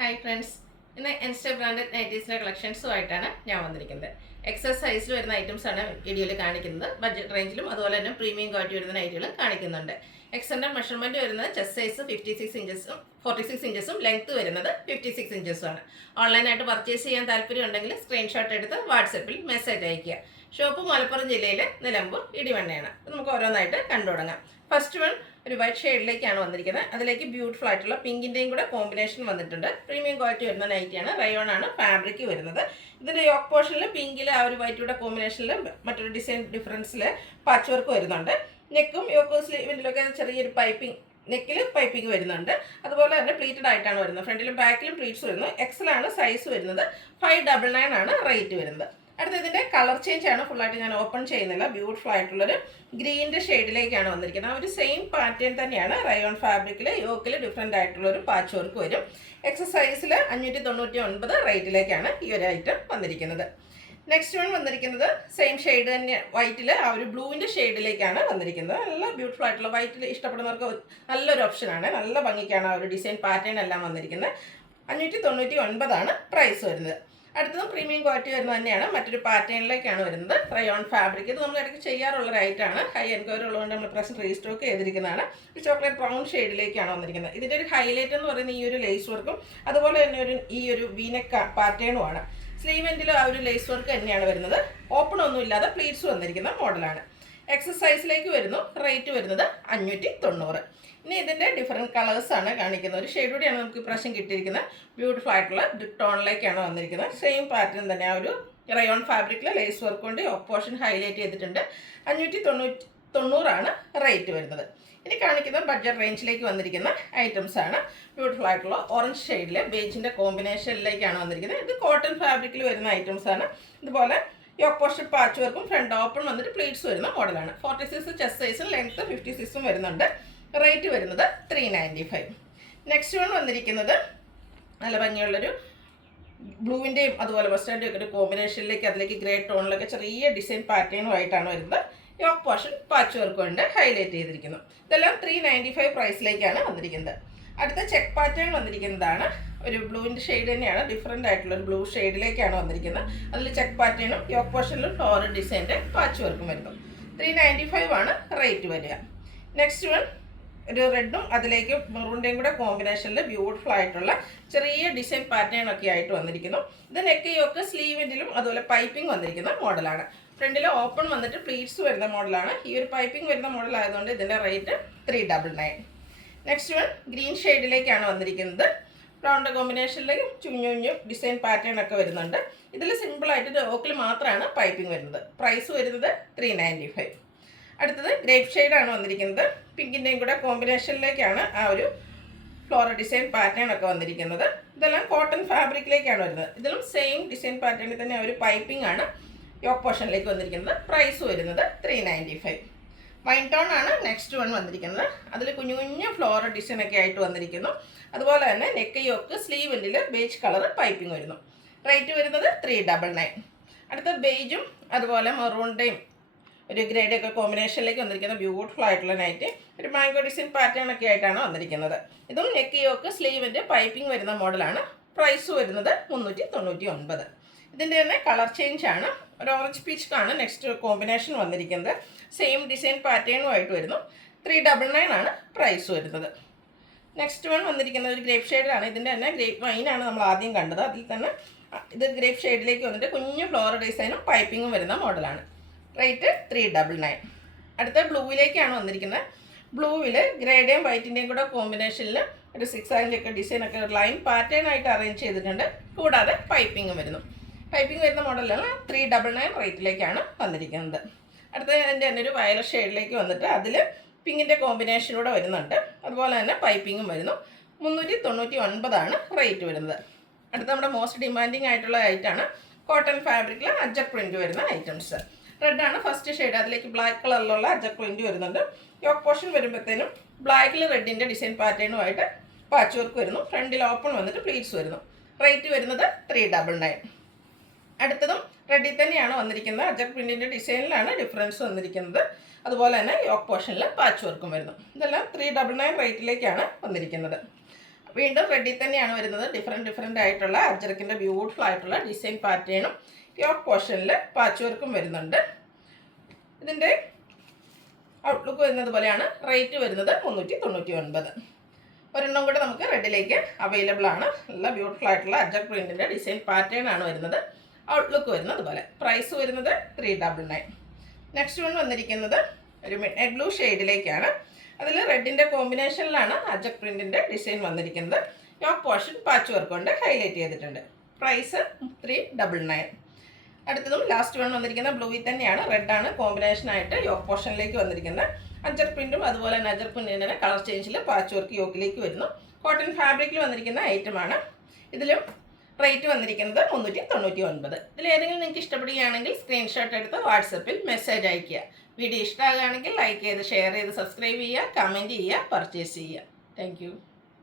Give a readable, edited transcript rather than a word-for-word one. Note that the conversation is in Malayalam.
ഹായ് ഫ്രണ്ട്സ്, ഇന്ന് ഇൻസ്റ്റ ബ്രാൻഡഡ് നൈറ്റീസിൻ്റെ കളക്ഷൻസുമായിട്ടാണ് ഞാൻ വന്നിരിക്കുന്നത്. എക്സസ് സൈസിൽ വരുന്ന ഐറ്റംസാണ് വീഡിയോയിൽ കാണിക്കുന്നത്. ബഡ്ജറ്റ് റേഞ്ചിലും അതുപോലെ തന്നെ പ്രീമിയം ക്വാളിറ്റി വരുന്ന നൈറ്റുകൾ കാണിക്കുന്നുണ്ട്. എക്സൻ്റെ മെഷർമെൻറ്റ് വരുന്നത് ചെസ്റ്റ് സൈസ് 56 ഇഞ്ചസും 46 ഇഞ്ചസും ലെങ്ത്ത് വരുന്നത് 56 ഇഞ്ചസുമാണ്. ഓൺലൈനായിട്ട് പർച്ചേസ് ചെയ്യാൻ താല്പര്യം ഉണ്ടെങ്കിൽ സ്ക്രീൻഷോട്ട് എടുത്ത് വാട്സപ്പിൽ മെസ്സേജ് അയയ്ക്കുക. ഷോപ്പ് മലപ്പുറം ജില്ലയിലെ നിലമ്പൂർ ഇടിവണ്ണയാണ്. നമുക്ക് ഓരോന്നായിട്ട് കണ്ടു തുടങ്ങാം. ഫസ്റ്റ് വൺ ഒരു വൈറ്റ് ഷെയ്ഡിലേക്കാണ് വന്നിരിക്കുന്നത്. അതിലേക്ക് ബ്യൂട്ടിഫുൾ ആയിട്ടുള്ള പിങ്കിൻ്റെയും കൂടെ കോമ്പിനേഷൻ വന്നിട്ടുണ്ട്. പ്രീമിയം ക്വാളിറ്റി വരുന്ന നൈറ്റിയാണ്. റയോൺ ആണ് ഫാബ്രിക് വരുന്നത്. ഇതിൻ്റെ യോക്ക് പോർഷനിൽ പിങ്കിൽ ആ ഒരു വൈറ്റിയുടെ കോമ്പിനേഷനിൽ മറ്റൊരു ഡിസൈൻ ഡിഫറൻസിൽ പാച്ച് വർക്ക് വരുന്നുണ്ട്. നെക്കും യോക്ക് സ്ലീവിലൊക്കെ ചെറിയൊരു പൈപ്പിംഗ്, നെക്കിൽ പൈപ്പിംഗ് വരുന്നുണ്ട്. അതുപോലെ തന്നെ പ്ലീറ്റഡ് ആയിട്ടാണ് വരുന്നത്. ഫ്രണ്ടിലും ബാക്കിലും പ്ലീറ്റ്സ് വരുന്നു. എക്സലാണ് സൈസ് വരുന്നത്. 599 ആണ് റേറ്റ് വരുന്നത്. അടുത്ത ഇതിൻ്റെ കളർ ചേഞ്ച് ആണ്. ഫുള്ളായിട്ട് ഞാൻ ഓപ്പൺ ചെയ്യുന്നില്ല. ബ്യൂട്ടിഫുൾ ആയിട്ടുള്ളൊരു ഗ്രീൻ്റെ ഷെയ്ഡിലേക്കാണ് വന്നിരിക്കുന്നത്. ഒരു സെയിം പാറ്റേൺ തന്നെയാണ്. റയോൺ ഫാബ്രിക്കിൽ യോക്കിൽ ഡിഫറെൻ്റ് ആയിട്ടുള്ളൊരു പാച്ച് വർക്ക് വരും. എക്സസൈസിൽ 599 റേറ്റിലേക്കാണ് ഈ ഒരു ഐറ്റം വന്നിരിക്കുന്നത്. നെക്സ്റ്റ് വൺ വന്നിരിക്കുന്നത് സെയിം ഷെയ്ഡ് തന്നെ, വൈറ്റിൽ ആ ഒരു ബ്ലൂവിൻ്റെ ഷെയ്ഡിലേക്കാണ് വന്നിരിക്കുന്നത്. നല്ല ബ്യൂട്ടിഫുൾ ആയിട്ടുള്ള വൈറ്റിൽ ഇഷ്ടപ്പെടുന്നവർക്ക് നല്ലൊരു ഓപ്ഷനാണ്. നല്ല ഭംഗിക്കാണ് ആ ഒരു ഡിസൈൻ പാറ്റേൺ എല്ലാം വന്നിരിക്കുന്നത്. 599 ആണ് പ്രൈസ് വരുന്നത്. അടുത്തതും പ്രീമിയം ക്വാളിറ്റി വരുന്നത് തന്നെയാണ്. മറ്റൊരു പാറ്റേണിലേക്കാണ് വരുന്നത്. Rayon fabric. ഇത് നമ്മൾ ഇടയ്ക്ക് ചെയ്യാറുള്ള ഒരു ഐറ്റമാണ്. ഹൈ എൻക്വയറി ഉള്ളതുകൊണ്ട് നമ്മൾ പ്രസൻറ്റ് റീസ്റ്റോക്ക് ചെയ്തിരിക്കുന്നതാണ്. ഒരു ചോക്ലേറ്റ് ബ്രൗൺ ഷെയ്ഡിലേക്കാണ് വന്നിരിക്കുന്നത്. ഇതിൻ്റെ ഒരു ഹൈലൈറ്റ് എന്ന് പറയുന്നത് ഈ ഒരു ലേസ് വർക്കും അതുപോലെ തന്നെ ഈ ഒരു വീനെക്ക് പാറ്റേണുമാണ്. സ്ലീവ് എൻഡിൽ ആ ഒരു ലേസ് വർക്ക് തന്നെയാണ് വരുന്നത്. ഓപ്പൺ ഒന്നും ഇല്ലാതെ പ്ലീറ്റ്സ് വന്നിരിക്കുന്ന മോഡലാണ്. എക്സസൈസിലേക്ക് വരുന്നു. റേറ്റ് വരുന്നത് 590. ഇനി ഇതിൻ്റെ ഡിഫറെൻറ്റ് കളേഴ്സാണ് കാണിക്കുന്നത്. ഒരു ഷെയ്ഡ് കൂടിയാണ് നമുക്ക് ഇപ്രാവശ്യം കിട്ടിയിരിക്കുന്നത്. ബ്യൂട്ടിഫുൾ ആയിട്ടുള്ള ടോണിലേക്കാണ് വന്നിരിക്കുന്നത്. സെയിം പാറ്റേൺ തന്നെ. ആ ഒരു റയോൺ ഫാബ്രിക്കിൽ ലേസ് വർക്ക് കൊണ്ട് ഓപ്പോഷൻ ഹൈലൈറ്റ് ചെയ്തിട്ടുണ്ട്. 590 ആണ് റേറ്റ് വരുന്നത്. ഇനി കാണിക്കുന്നത് ബഡ്ജറ്റ് റേഞ്ചിലേക്ക് വന്നിരിക്കുന്ന ഐറ്റംസ് ആണ്. ബ്യൂട്ടിഫുൾ ആയിട്ടുള്ള ഓറഞ്ച് ഷെയ്ഡിൽ ബേജിൻ്റെ കോമ്പിനേഷനിലേക്കാണ് വന്നിരിക്കുന്നത്. ഇത് കോട്ടൺ ഫാബ്രിക്കിൽ വരുന്ന ഐറ്റംസ് ആണ്. ഇതുപോലെ യോക്ക് പോർഷൻ പാച്ച് വർക്കും ഫ്രണ്ട് ഓപ്പൺ വന്നിട്ട് പ്ലീറ്റ്സ് വരുന്ന മോഡലാണ്. 46 ചെസ്റ്റ് സൈസും ലെങ്ത്ത് 56ഉം വരുന്നുണ്ട്. റേറ്റ് വരുന്നത് 395. നെക്സ്റ്റ് വൺ വന്നിരിക്കുന്നത് നല്ല ഭംഗിയുള്ളൊരു ബ്ലൂവിൻ്റെയും അതുപോലെ വെസ്റ്റേൻ്റെയും ഒക്കെ ഒരു കോമ്പിനേഷനിലേക്ക്, അതിലേക്ക് ഗ്രേ ടോണിലൊക്കെ ചെറിയ ഡിസൈൻ പാറ്റേണുമായിട്ടാണ് വരുന്നത്. യോക്ക് പോർഷൻ പാച്ച് വർക്ക് കൊണ്ട് ഹൈലൈറ്റ് ചെയ്തിരിക്കുന്നു. ഇതെല്ലാം 395 പ്രൈസിലേക്കാണ് വന്നിരിക്കുന്നത്. അടുത്ത ചെക്ക് പാറ്റേൺ വന്നിരിക്കുന്നതാണ്. ഒരു ബ്ലൂവിൻ്റെ ഷെയ്ഡ് തന്നെയാണ്. ഡിഫറെൻ്റ് ആയിട്ടുള്ള ഒരു ബ്ലൂ ഷെയ്ഡിലേക്കാണ് വന്നിരിക്കുന്നത്. അതിൽ ചെക്ക് പാറ്റേണും യോക്ക് പോർഷനിലും ഫ്ലോറൽ ഡിസൈൻ്റെ പാച്ച് വർക്കും വരുന്നു. 395 ആണ് റേറ്റ് വരിക. നെക്സ്റ്റ് വൺ ഒരു റെഡും അതിലേക്ക് മെറൂണിൻ്റെയും കൂടെ കോമ്പിനേഷനിൽ ബ്യൂട്ടിഫുൾ ആയിട്ടുള്ള ചെറിയ ഡിസൈൻ പാറ്റേൺ ഒക്കെ ആയിട്ട് വന്നിരിക്കുന്നു. ഇത് നെക്ക് യോക്ക് സ്ലീവിൻ്റിലും അതുപോലെ പൈപ്പിംഗ് വന്നിരിക്കുന്ന മോഡലാണ്. ഫ്രണ്ടിൽ ഓപ്പൺ വന്നിട്ട് പ്ലീറ്റ്സ് വരുന്ന മോഡലാണ്. ഈ ഒരു പൈപ്പിംഗ് വരുന്ന മോഡൽ ആയതുകൊണ്ട് ഇതിൻ്റെ റേറ്റ് 399. നെക്സ്റ്റ് വൺ ഗ്രീൻ ഷെയ്ഡിലേക്കാണ് വന്നിരിക്കുന്നത്. ബ്രൗണിൻ്റെ കോമ്പിനേഷനിലേക്ക് ചുഞ്ഞുഞ്ഞും ഡിസൈൻ പാറ്റേൺ ഒക്കെ വരുന്നുണ്ട്. ഇതിൽ സിമ്പിളായിട്ട് യോക്കിൽ മാത്രമാണ് പൈപ്പിംഗ് വരുന്നത്. പ്രൈസ് വരുന്നത് 395. അടുത്തത് ഗ്രേപ്പ് ഷെയ്ഡാണ് വന്നിരിക്കുന്നത്. പിങ്കിൻ്റെയും കൂടെ കോമ്പിനേഷനിലേക്കാണ് ആ ഒരു ഫ്ലോറൽ ഡിസൈൻ പാറ്റേൺ ഒക്കെ വന്നിരിക്കുന്നത്. ഇതെല്ലാം കോട്ടൺ ഫാബ്രിക്കിലേക്കാണ് വരുന്നത്. ഇതിലും സെയിം ഡിസൈൻ പാറ്റേണിൽ തന്നെ ആ ഒരു പൈപ്പിംഗ് ആണ് യോക്ക് പോർഷനിലേക്ക് വന്നിരിക്കുന്നത്. പ്രൈസ് വരുന്നത് 395. വൈൻ ടോൺ ആണ് നെക്സ്റ്റ് വൺ വന്നിരിക്കുന്നത്. അതിൽ കുഞ്ഞു കുഞ്ഞു ഫ്ലോറൽ ഡിസൈൻ ഒക്കെ ആയിട്ട് വന്നിരിക്കുന്നു. അതുപോലെ തന്നെ നെക്ക് യോക്ക് സ്ലീവിൻ്റെ ബേജ് കളർ പൈപ്പിംഗ് വരുന്നു. റേറ്റ് വരുന്നത് 399. അടുത്ത ബേജും അതുപോലെ മെറൂണിൻ്റെയും ഒരു ഗ്രേഡ് ഒക്കെ കോമ്പിനേഷനിലേക്ക് വന്നിരിക്കുന്ന ബ്യൂട്ടിഫുൾ ആയിട്ടുള്ള നൈറ്റ്. ഒരു മാംഗോ ഡിസൈൻ പാറ്റേൺ ഒക്കെ ആയിട്ടാണ് വന്നിരിക്കുന്നത്. ഇതും നെക്ക് യോക്ക് സ്ലീവിൻ്റെ പൈപ്പിംഗ് വരുന്ന മോഡലാണ്. പ്രൈസ് വരുന്നത് 399. ഇതിൻ്റെ തന്നെ കളർ ചേഞ്ച് ആണ്. ഒരു ഓറഞ്ച് പീച്ചാണ് നെക്സ്റ്റ് കോമ്പിനേഷൻ വന്നിരിക്കുന്നത്. സെയിം ഡിസൈൻ പാറ്റേണുമായിട്ട് വരുന്നു. 399 ആണ് പ്രൈസ് വരുന്നത്. നെക്സ്റ്റ് വൺ വന്നിരിക്കുന്നത് ഒരു ഗ്രേപ്പ് ഷെയ്ഡിലാണ്. ഇതിൻ്റെ തന്നെ ഗ്രേപ്പ് വൈനാണ് നമ്മൾ ആദ്യം കണ്ടത്. അതിൽ തന്നെ ഇത് ഗ്രേപ്പ് ഷെയ്ഡിലേക്ക് വന്നിട്ട് കുഞ്ഞു ഫ്ലോറൽ ഡിസൈനും പൈപ്പിങ്ങും വരുന്ന മോഡലാണ്. റേറ്റ് 399. അടുത്ത ബ്ലൂവിലേക്കാണ് വന്നിരിക്കുന്നത്. ബ്ലൂവിൽ ഗ്രേയുടെയും വൈറ്റിൻ്റെയും കൂടെ കോമ്പിനേഷനിൽ ഒരു 6 ഒക്കെ ഡിസൈനൊക്കെ ഒരു ലൈൻ പാറ്റേൺ ആയിട്ട് അറേഞ്ച് ചെയ്തിട്ടുണ്ട്. കൂടാതെ പൈപ്പിങ്ങും വരുന്നു. പൈപ്പിംഗ് വരുന്ന മോഡലാണ്. 399 റേറ്റിലേക്കാണ് വന്നിരിക്കുന്നത്. അടുത്ത അതിൻ്റെ തന്നെ ഒരു വയലറ്റ് ഷെയ്ഡിലേക്ക് വന്നിട്ട് അതിൽ പിങ്കിൻ്റെ കോമ്പിനേഷനൂടെ വരുന്നുണ്ട്. അതുപോലെ തന്നെ പൈപ്പിങ്ങും വരുന്നു. 399 ആണ് റേറ്റ് വരുന്നത്. അടുത്ത നമ്മുടെ മോസ്റ്റ് ഡിമാൻഡിങ് ആയിട്ടുള്ള ഐറ്റമാണ് കോട്ടൺ ഫാബ്രിക്കിൽ അജക് പ്രിൻറ്റ് വരുന്ന ഐറ്റംസ്. റെഡാണ് ഫസ്റ്റ് ഷെയ്ഡ്. അതിലേക്ക് ബ്ലാക്ക് കളറിലുള്ള അജക് പ്രിൻറ്റ് വരുന്നുണ്ട്. യോക്ക് പോർഷൻ വരുമ്പോഴത്തേനും ബ്ലാക്കിൽ റെഡിൻ്റെ ഡിസൈൻ പാറ്റേണുമായിട്ട് പാച്ച് വർക്ക് വരുന്നു. ഫ്രണ്ടിൽ ഓപ്പൺ വന്നിട്ട് പ്ലീറ്റ്സ് വരുന്നു. റേറ്റ് വരുന്നത് 399. അടുത്തതും റെഡിൽ തന്നെയാണ് വന്നിരിക്കുന്നത്. അജക് പ്രിൻറ്റിൻ്റെ ഡിസൈനിലാണ് ഡിഫറൻസ് വന്നിരിക്കുന്നത്. അതുപോലെ തന്നെ യോക്ക് പോർഷനിൽ പാച്ച് വർക്കും വരുന്നു. ഇതെല്ലാം 399 റേറ്റിലേക്കാണ് വന്നിരിക്കുന്നത്. വീണ്ടും റെഡിൽ തന്നെയാണ് വരുന്നത്. ഡിഫറെൻ്റ് ആയിട്ടുള്ള അജ്രക്കിൻ്റെ ബ്യൂട്ടിഫുൾ ആയിട്ടുള്ള ഡിസൈൻ പാറ്റേണും യോക്ക് പോർഷനിൽ പാച്ച് വർക്കും വരുന്നുണ്ട്. ഇതിൻ്റെ ഔട്ട്ലുക്ക് വരുന്നത് പോലെയാണ്. റേറ്റ് വരുന്നത് 399. ഒരെണ്ണം കൂടെ നമുക്ക് റെഡിലേക്ക് അവൈലബിൾ ആണ്. നല്ല ബ്യൂട്ടിഫുൾ ആയിട്ടുള്ള അജ്രക് പ്രിൻറ്റിൻ്റെ ഡിസൈൻ പാറ്റേൺ ആണ് വരുന്നത്. ഔട്ട്ലുക്ക് വരുന്നത് പോലെ. പ്രൈസ് വരുന്നത് 399. നെക്സ്റ്റ് വൺ വന്നിരിക്കുന്നത് ഒരു മിഡ് നൈറ്റ് ബ്ലൂ ഷെയ്ഡിലേക്കാണ്. അതിൽ റെഡിൻ്റെ കോമ്പിനേഷനിലാണ് അജ്രക് പ്രിൻറ്റിൻ്റെ ഡിസൈൻ വന്നിരിക്കുന്നത്. യോക്ക് പോർഷൻ പാച്ച് വർക്ക് കൊണ്ട് ഹൈലൈറ്റ് ചെയ്തിട്ടുണ്ട്. പ്രൈസ് 399. അടുത്തതും ലാസ്റ്റ് വൺ വന്നിരിക്കുന്ന ബ്ലൂവിൽ തന്നെയാണ്. റെഡാണ് കോമ്പിനേഷനായിട്ട് യോക്ക് പോർഷനിലേക്ക് വന്നിരിക്കുന്നത്. അജ്രക് പ്രിൻറ്റും അതുപോലെ തന്നെ അജ്രക് പ്രിൻറ്റിൻ്റെ കളർ ചേഞ്ചിൽ പാച്ച് വർക്ക് യോക്കിലേക്ക് വരുന്നു. കോട്ടൺ ഫാബ്രിക്കിൽ വന്നിരിക്കുന്ന ഐറ്റമാണ്. ഇതിലും റേറ്റ് വന്നിരിക്കുന്നത് 399. ഇതിലേതെങ്കിലും നിങ്ങൾക്ക് ഇഷ്ടപ്പെടുകയാണെങ്കിൽ സ്ക്രീൻഷോട്ട് എടുത്ത് വാട്സപ്പിൽ മെസ്സേജ് അയയ്ക്കുക. വീഡിയോ ഇഷ്ടമാകുകയാണെങ്കിൽ ലൈക്ക് ചെയ്ത് ഷെയർ ചെയ്ത് സബ്സ്ക്രൈബ് ചെയ്യുക, കമൻറ്റ് ചെയ്യുക, പർച്ചേസ് ചെയ്യുക. താങ്ക്